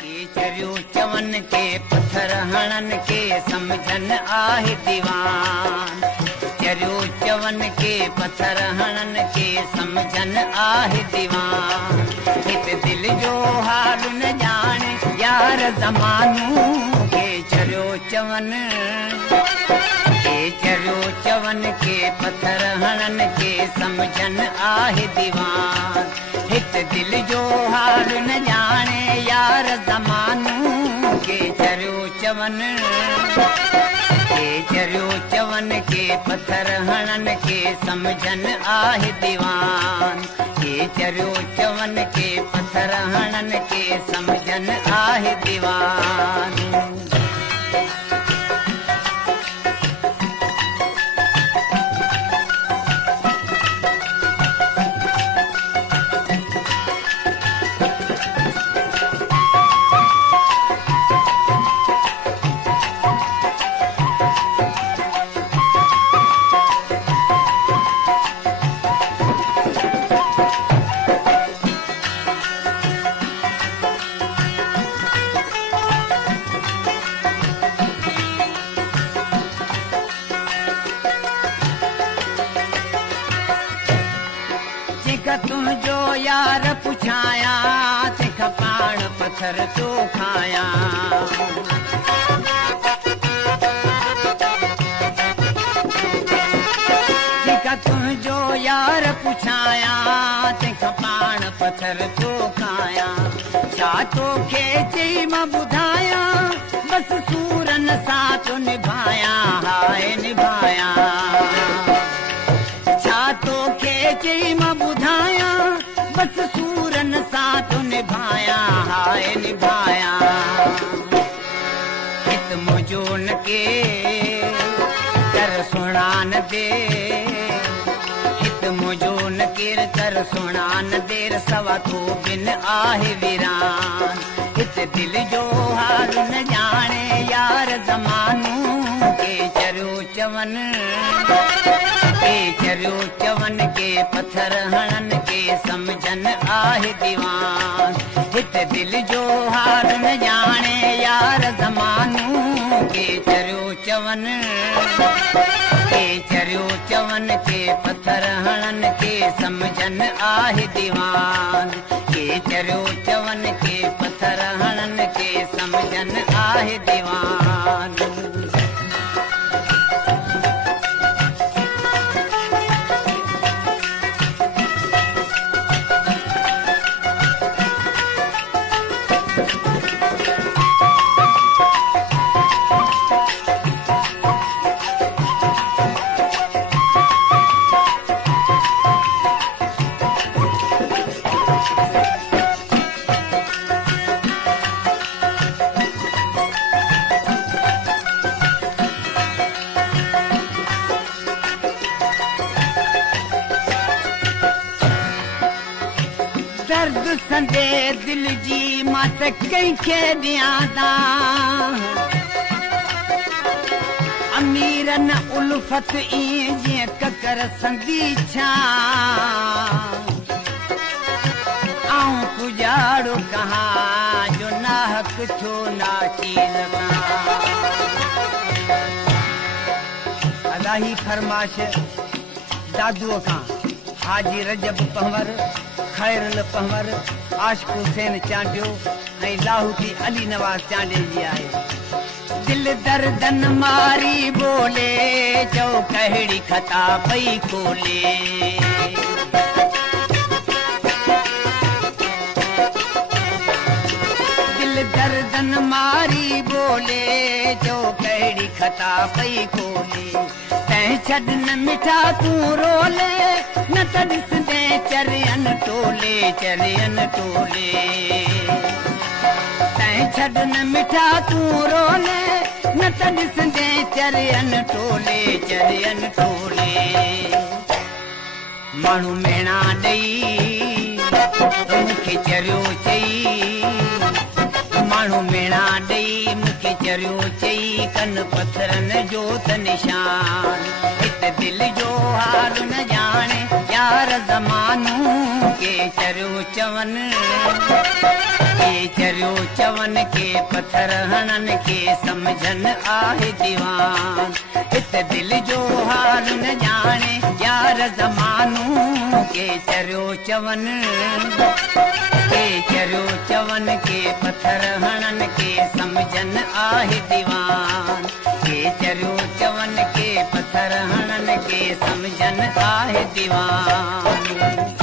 चरियो चवन के पत्थर हणन के समझन आहे दीवान। चरियो चवन के पत्थर हणन के समझन आहे दीवान। हित दिल जो हाल न जाने यार ज़मानू के चरियो चवन चरियो चवन के पत्थर हणन के समझन आहे दीवान। हित दिल जो हाल न जाने यार ज़मानू के चरियो चवन के पत्थर हणन के समझन आहे दीवान। ये चरियो चवन के पत्थर हणन के समझन आहे दीवान। तुझो यार पुछाया सिख पाण पत्थर तो खाया। तुझो यार पुछाया सिख पाण पत्थर तो खाया। छा तोखे चई मां ॿुधाया बस सूरन सां तो निभाया हाय निभाया। छा तोखे चई मां ॿुधाया बस सूरन सां तो निभाया हाय निभाया। हित मुझो न के कर सुणान दे। हित मुझो न केर कर सुणान देर सवा तो बिन आहे वीरान। हित दिल जो हाल न जाने यार ज़मानू के चरियो चवन चरियो चवन के पत्थर हणन के समझन आहे दीवान। हित दिल जो हाल न जाने यार ज़मानू के चरियो चवन के पत्थर हणन के समझन आहे दीवान। के चरियो चवन के पत्थर हणन के समझन आहे दीवान। दर्द संदे दिल जी मां त कंहिंखे ॾियां था। अमीरन उल्फत ईअं जीअं ककर संदी छा। आऊं पुॼाड़ो कहां जो नाहक छो नाचीज़ अलाही फरमाश दादूअ खां हाजी रजब पंवर खैरुल पंवर आशिक़ हुसैन चांडियो ऐं लाहौटी अली नवाज़ चांडे जी आहे। दिल दर्दन मारी बोले चओ कहिड़ी खता पई खोले। दिल दर्दन मारी बोले चओ कहिड़ी खता पई खोले। तैं छॾ न मिठा तूं रोले न त ॾिसंदे चरियन टोले चरियन टोले। तैं छॾ न मिठा तूं रोले न त ॾिसंदे चरियन टोले चरियन टोले। माण्हू मेणा ॾेई मूंखे चरियो चई। माण्हू मेणा ॾेई मूंखे चरियो चई कन पत्थरनि जो त निशान। हित दिल जो हाल न जाने यार ज़मानू के चरियो चवन के चरियो चवन के पत्थर हणन के समझन आहे दीवान इत दिल जो हाल न जाने यार ज़मानू के चरियो चवन के पत्थर हणन के समझन आहे दीवान के चरियो चवन के पत्थर हणन के समझन आहे दीवान